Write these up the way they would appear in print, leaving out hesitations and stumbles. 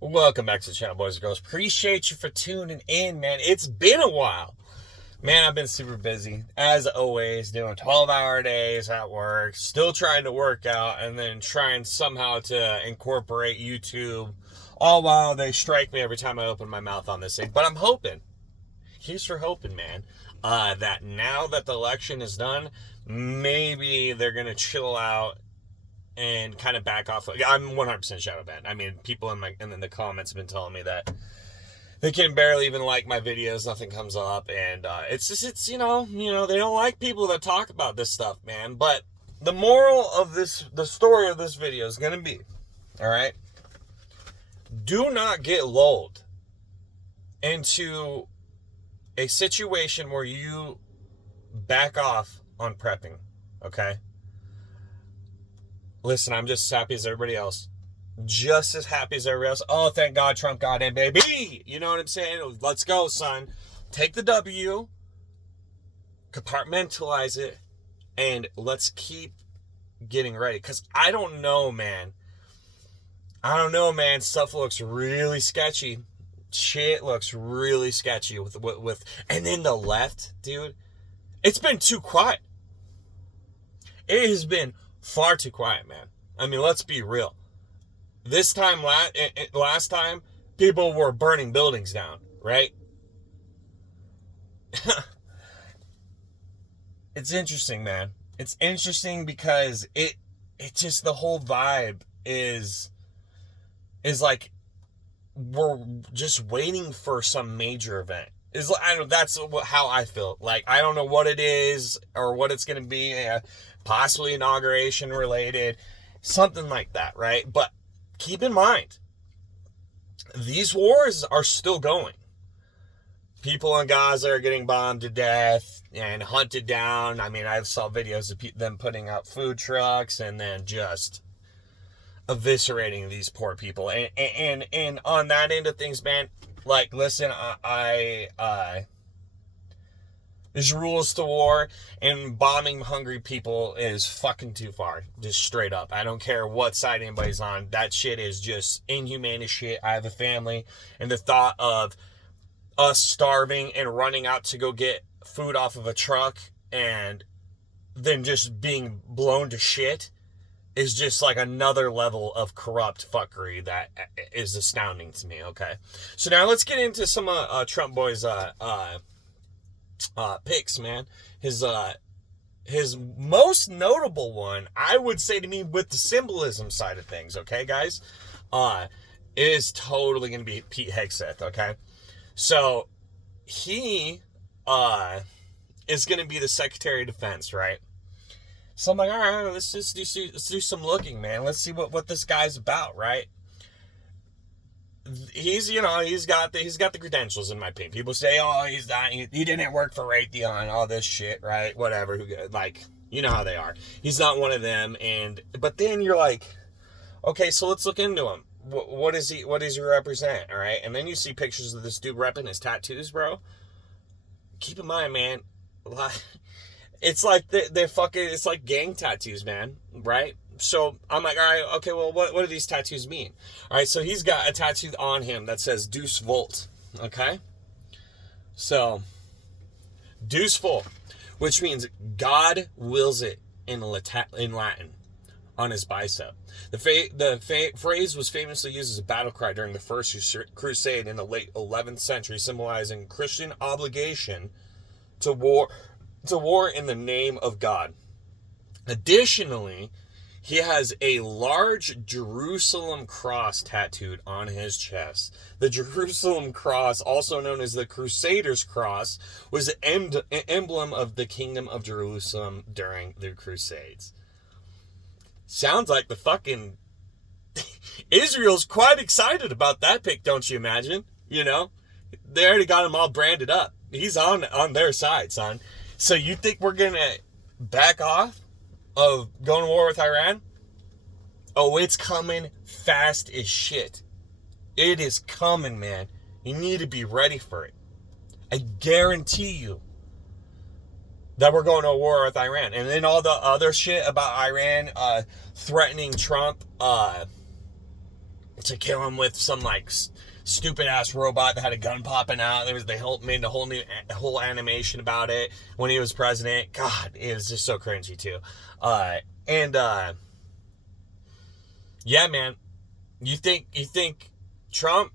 Welcome back to the channel, boys and girls. Appreciate you for tuning in, man. It's been a while. Man, I've been super busy, as always, doing 12-hour days at work, still trying to work out, and then trying somehow to incorporate YouTube, all while they strike me every time I open my mouth on this thing. But I'm hoping, here's for hoping, man, that now that the election is done, maybe they're going to chill out and kind of back off. I'm 100% shadow banned. I mean, people in the comments have been telling me that they can barely even like my videos. Nothing comes up, and it's they don't like people that talk about this stuff, man. But the moral of the story of this video is gonna be, all right, do not get lulled into a situation where you back off on prepping, okay? Listen, I'm just as happy as everybody else. Just as happy as everybody else. Oh, thank God Trump got in, baby. You know what I'm saying? Let's go, son. Take the W, compartmentalize it, and let's keep getting ready. Because I don't know, man. Stuff looks really sketchy. Shit looks really sketchy with and then the left, dude. It's been too quiet. It has been far too quiet, man. I mean, let's be real. This time, last time, people were burning buildings down, right? It's interesting, man. It's interesting because it just, the whole vibe is like we're just waiting for some major event. That's how I feel. Like, I don't know what it is or what it's going to be. Possibly inauguration related, something like that, right? But keep in mind, these wars are still going. People in Gaza are getting bombed to death and hunted down. I mean, I saw videos of them putting out food trucks and then just eviscerating these poor people. And on that end of things, man, like, listen, there's rules to war, and bombing hungry people is fucking too far. Just straight up. I don't care what side anybody's on. That shit is just inhumane as shit. I have a family, and the thought of us starving and running out to go get food off of a truck and then just being blown to shit is just like another level of corrupt fuckery that is astounding to me, okay? So now let's get into some Trump boys' picks, man. His most notable one, I would say to me, with the symbolism side of things, okay, guys, is totally going to be Pete Hegseth, okay? So he is going to be the Secretary of Defense, right? So I'm like, all right, let's do some looking, man. Let's see what this guy's about, right? He's got the credentials, in my opinion. People say, oh, he didn't work for Raytheon, all this shit, right? Whatever. Like, you know how they are. He's not one of them. But then you're like, okay, so let's look into him. What does he represent? All right. And then you see pictures of this dude repping his tattoos, bro. Keep in mind, man, it's like it's like gang tattoos, man, right? So I'm like, all right, okay, well, what do these tattoos mean? All right, so he's got a tattoo on him that says Deus Vult, okay? So, Deus Vult, which means God wills it in Latin, on his bicep. The phrase was famously used as a battle cry during the First Crusade in the late 11th century, symbolizing Christian obligation to war in the name of God. Additionally, he has a large Jerusalem cross tattooed on his chest. The Jerusalem cross, also known as the Crusaders' cross, was an emblem of the Kingdom of Jerusalem during the Crusades. Sounds like the fucking Israel's quite excited about that pick, don't you imagine? You know? They already got him all branded up. He's on their side, son. So you think we're going to back off of going to war with Iran? Oh, it's coming fast as shit. It is coming, man. You need to be ready for it. I guarantee you that we're going to war with Iran. And then all the other shit about Iran threatening Trump to kill him with some like stupid ass robot that had a gun popping out. They made a whole animation about it when he was president. God, it was just so cringy too. Yeah, man, you think Trump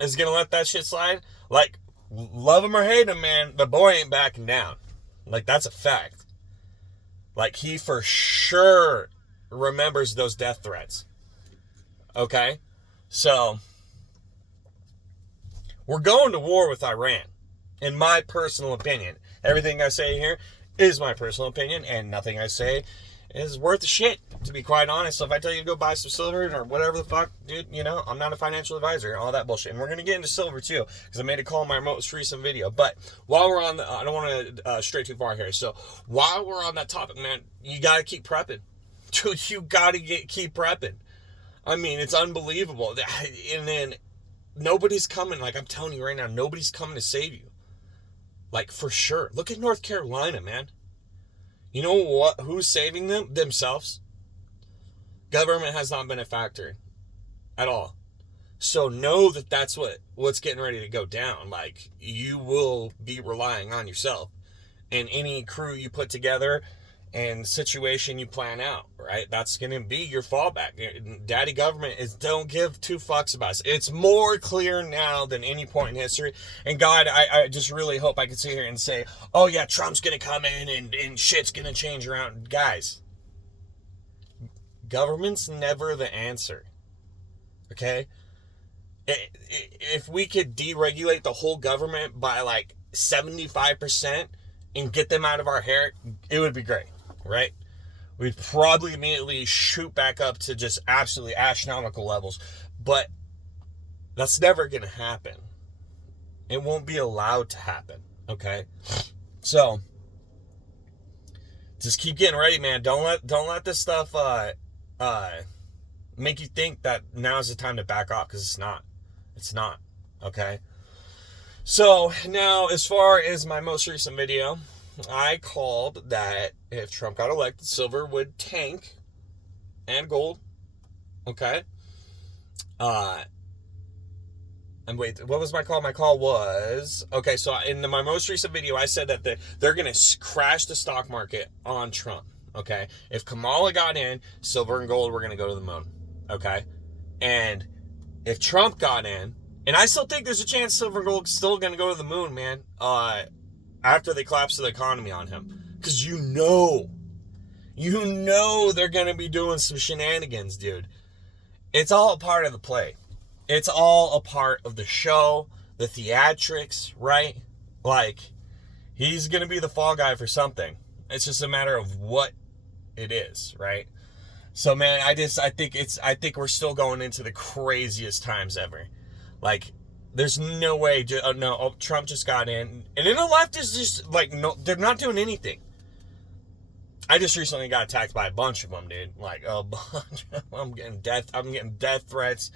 is gonna let that shit slide? Like, love him or hate him, man, the boy ain't backing down. Like, that's a fact. Like, he for sure remembers those death threats. Okay? So, we're going to war with Iran, in my personal opinion. Everything I say here is my personal opinion, and nothing I say is worth a shit, to be quite honest. So if I tell you to go buy some silver or whatever the fuck, dude, you know, I'm not a financial advisor and all that bullshit. And we're going to get into silver too, because I made a call in my most recent video. But while we're on I don't want to stray too far here. So while we're on that topic, man, you got to keep prepping. Dude, you got to keep prepping. I mean, it's unbelievable. And then nobody's coming. Like, I'm telling you right now, nobody's coming to save you. Like, for sure. Look at North Carolina, man. You know what? Who's saving them? Themselves. Government has not been a factor at all. So know that that's what's getting ready to go down. Like, you will be relying on yourself and any crew you put together and situation you plan out, right? That's going to be your fallback. Daddy government don't give two fucks about us. It's more clear now than any point in history. And God, I just really hope I can sit here and say, oh yeah, Trump's going to come in and shit's going to change around. Guys, government's never the answer. Okay? If we could deregulate the whole government by like 75% and get them out of our hair, it would be great. Right? We'd probably immediately shoot back up to just absolutely astronomical levels. But that's never going to happen. It won't be allowed to happen. Okay? So, just keep getting ready, man. Don't let this stuff make you think that now's the time to back off, because it's not. It's not. Okay? So, now, as far as my most recent video, I called that if Trump got elected, silver would tank and gold. Okay. And wait, what was my call? My call was, okay, so in my most recent video, I said that they're going to crash the stock market on Trump. Okay. If Kamala got in, silver and gold were going to go to the moon. Okay. And if Trump got in, and I still think there's a chance silver and gold is still going to go to the moon, man. After they collapse the economy on him. Because you know they're going to be doing some shenanigans, dude. It's all a part of the play. It's all a part of the show, the theatrics, right? Like, he's going to be the fall guy for something. It's just a matter of what it is, right? So, man, I think we're still going into the craziest times ever. Like, there's no way. Trump just got in. And then the left is just, like, no, they're not doing anything. I just recently got attacked by a bunch of them, dude. Like, a bunch. I'm getting death threats.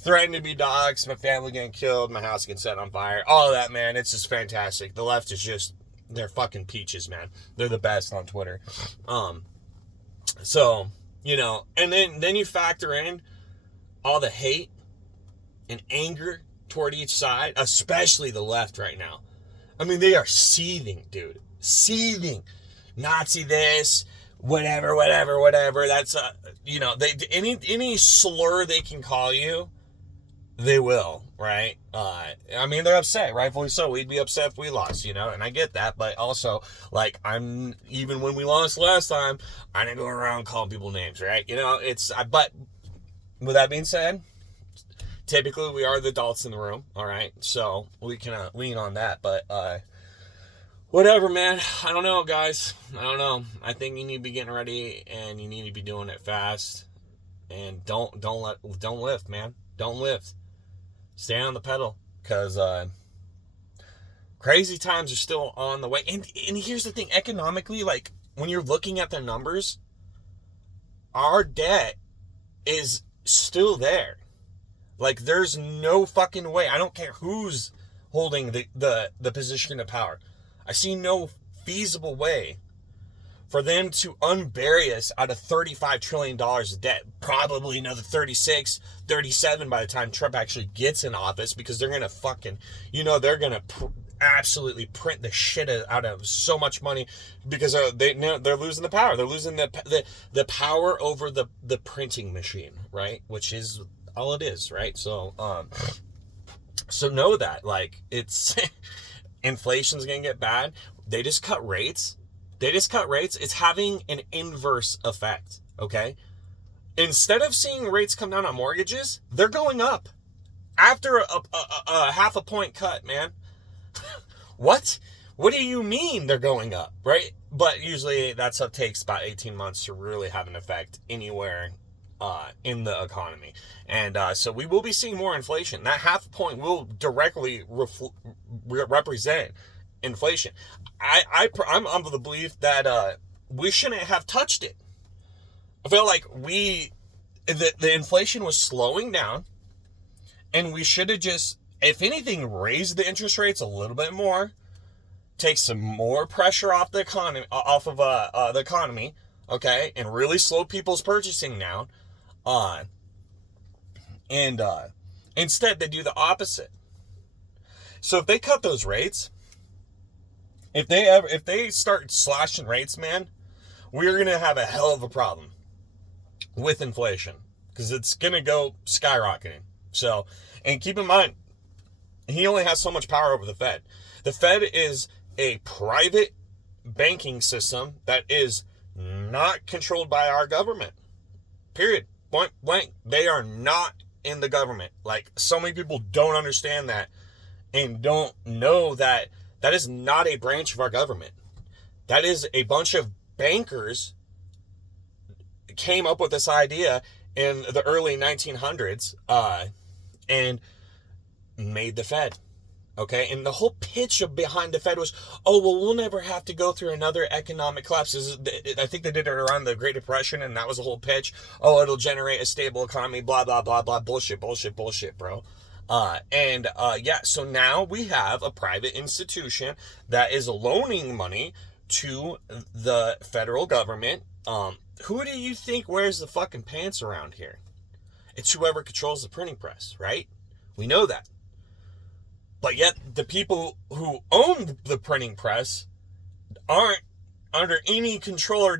Threatening to be doxxed. My family getting killed. My house getting set on fire. All of that, man. It's just fantastic. The left is just, they're fucking peaches, man. They're the best on Twitter. So, you know, and then you factor in all the hate and anger toward each side, especially the left right now. I mean, they are seething, dude. Seething. Nazi this, whatever. That's, you know, any slur they can call you, they will, right? I mean, they're upset, rightfully so. We'd be upset if we lost, you know, and I get that, but also, like, even when we lost last time, I didn't go around calling people names, right? You know, but with that being said, typically, we are the adults in the room, all right? So, we can lean on that, but, whatever, man. I don't know, guys. I don't know. I think you need to be getting ready, and you need to be doing it fast, and don't lift, man. Don't lift. Stay on the pedal, because, crazy times are still on the way, and here's the thing, economically, like, when you're looking at the numbers, our debt is still there. Like, there's no fucking way. I don't care who's holding the position of power. I see no feasible way for them to unbury us out of $35 trillion of debt, probably another 36, 37 by the time Trump actually gets in office, because they're going to fucking, they're going to absolutely print the shit out of so much money, because they're losing the power. They're losing the power over the printing machine, right? Which is all it is, right? So know that, like, it's inflation's going to get bad. They just cut rates. It's having an inverse effect, okay? Instead of seeing rates come down on mortgages, they're going up after a half a point cut, man. What? What do you mean they're going up, right? But usually that stuff takes about 18 months to really have an effect anywhere in the economy. And so we will be seeing more inflation. That half a point will directly represent inflation. I'm of the belief that we shouldn't have touched it. I feel like the inflation was slowing down, and we should have just, if anything, raised the interest rates a little bit more, take some more pressure off the economy, the economy, okay, and really slow people's purchasing down. And instead they do the opposite. So if they cut those rates, if they start slashing rates, man, we're going to have a hell of a problem with inflation, because it's going to go skyrocketing. So, and keep in mind, he only has so much power over the Fed. The Fed is a private banking system that is not controlled by our government. Period. Point blank. They are not in the government. Like, so many people don't understand that and don't know that that is not a branch of our government. That is a bunch of bankers came up with this idea in the early 1900s and made the Fed. Okay, and the whole pitch behind the Fed was, oh, well, we'll never have to go through another economic collapse. I think they did it around the Great Depression, and that was the whole pitch. Oh, it'll generate a stable economy, blah, blah, blah, blah. Bullshit, bro. Yeah, so now we have a private institution that is loaning money to the federal government. Who do you think wears the fucking pants around here? It's whoever controls the printing press, right? We know that. But yet the people who own the printing press aren't under any control or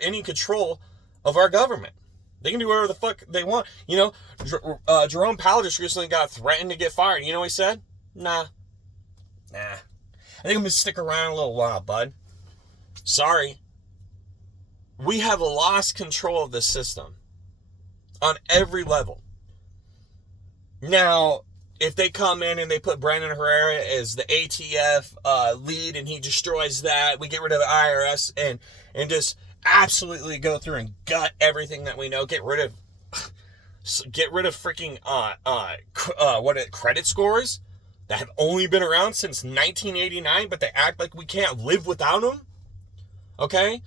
any control of our government. They can do whatever the fuck they want. Jerome Powell just recently got threatened to get fired. You know what he said? Nah. I think I'm going to stick around a little while, bud. Sorry. We have lost control of the system on every level. Now, if they come in and they put Brandon Herrera as the ATF lead and he destroys that, we get rid of the IRS and just absolutely go through and gut everything that we know. Get rid of freaking credit scores that have only been around since 1989, but they act like we can't live without them. Okay?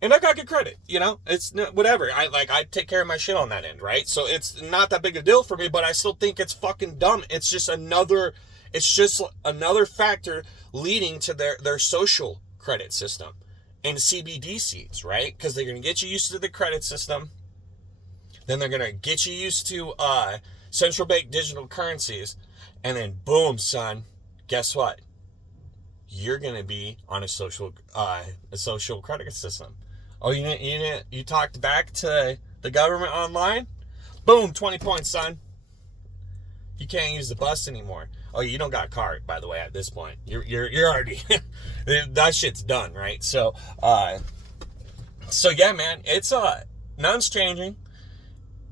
And I got good credit, it's whatever. I take care of my shit on that end, right? So it's not that big a deal for me, but I still think it's fucking dumb. It's just another factor leading to their social credit system and CBDCs, right? Because they're going to get you used to the credit system. Then they're going to get you used to central bank digital currencies. And then boom, son, guess what? You're going to be on a social credit system. Oh, you talked back to the government online? Boom, 20 points, son. You can't use the bus anymore. Oh, you don't got a card, by the way, at this point. You're already, that shit's done, right? So yeah, man, it's, none's changing.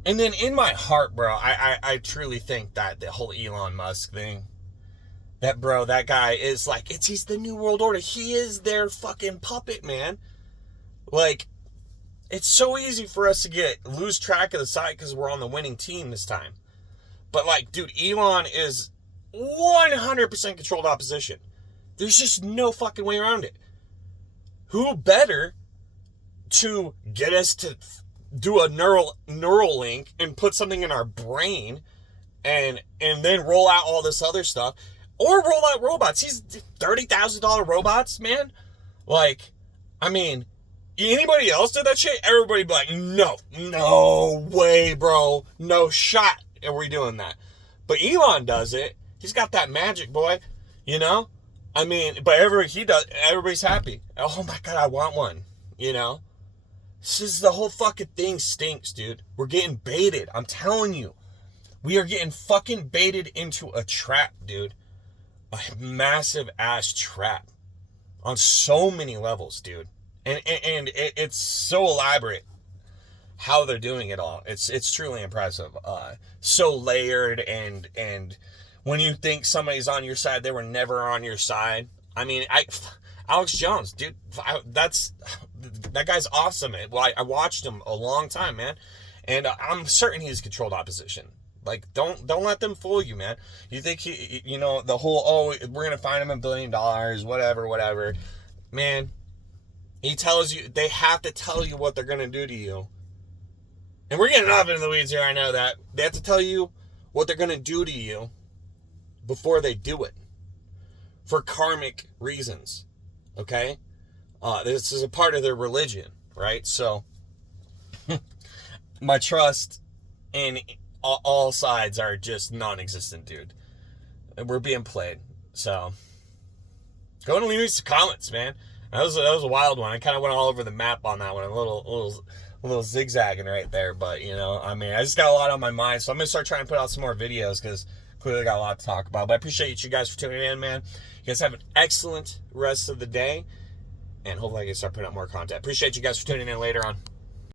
And then in my heart, bro, I truly think that the whole Elon Musk thing, that guy is like, he's the new world order. He is their fucking puppet, man. Like, it's so easy for us to lose track of the side because we're on the winning team this time. But, like, dude, Elon is 100% controlled opposition. There's just no fucking way around it. Who better to get us to do a neural link and put something in our brain and then roll out all this other stuff, or roll out robots? He's $30,000 robots, man. Like, I mean, anybody else did that shit, everybody be like, no way, bro. No shot are we doing that. But Elon does it. He's got that magic, boy. You know? I mean, but everybody's happy. Oh my God, I want one. You know? This is the whole fucking thing stinks, dude. We're getting baited. I'm telling you. We are getting fucking baited into a trap, dude. A massive ass trap. On so many levels, dude. And it's so elaborate how they're doing it all. It's truly impressive. So layered, and when you think somebody's on your side, they were never on your side. I mean, Alex Jones, dude, that guy's awesome. Well, I watched him a long time, man, and I'm certain he's controlled opposition. Like, don't let them fool you, man. You think the whole, we're gonna find him $1 billion, whatever, man. He tells you, they have to tell you what they're gonna do to you. And we're getting off into the weeds here, I know that. They have to tell you what they're gonna do to you before they do it. For karmic reasons. Okay? This is a part of their religion, right? So, my trust in all sides are just non-existent, dude. We're being played. So, go and leave me some comments, man. That was a wild one. I kind of went all over the map on that one. A little zigzagging right there. But, I mean, I just got a lot on my mind. So I'm going to start trying to put out some more videos because clearly got a lot to talk about. But I appreciate you guys for tuning in, man. You guys have an excellent rest of the day. And hopefully I can start putting out more content. Appreciate you guys for tuning in later on.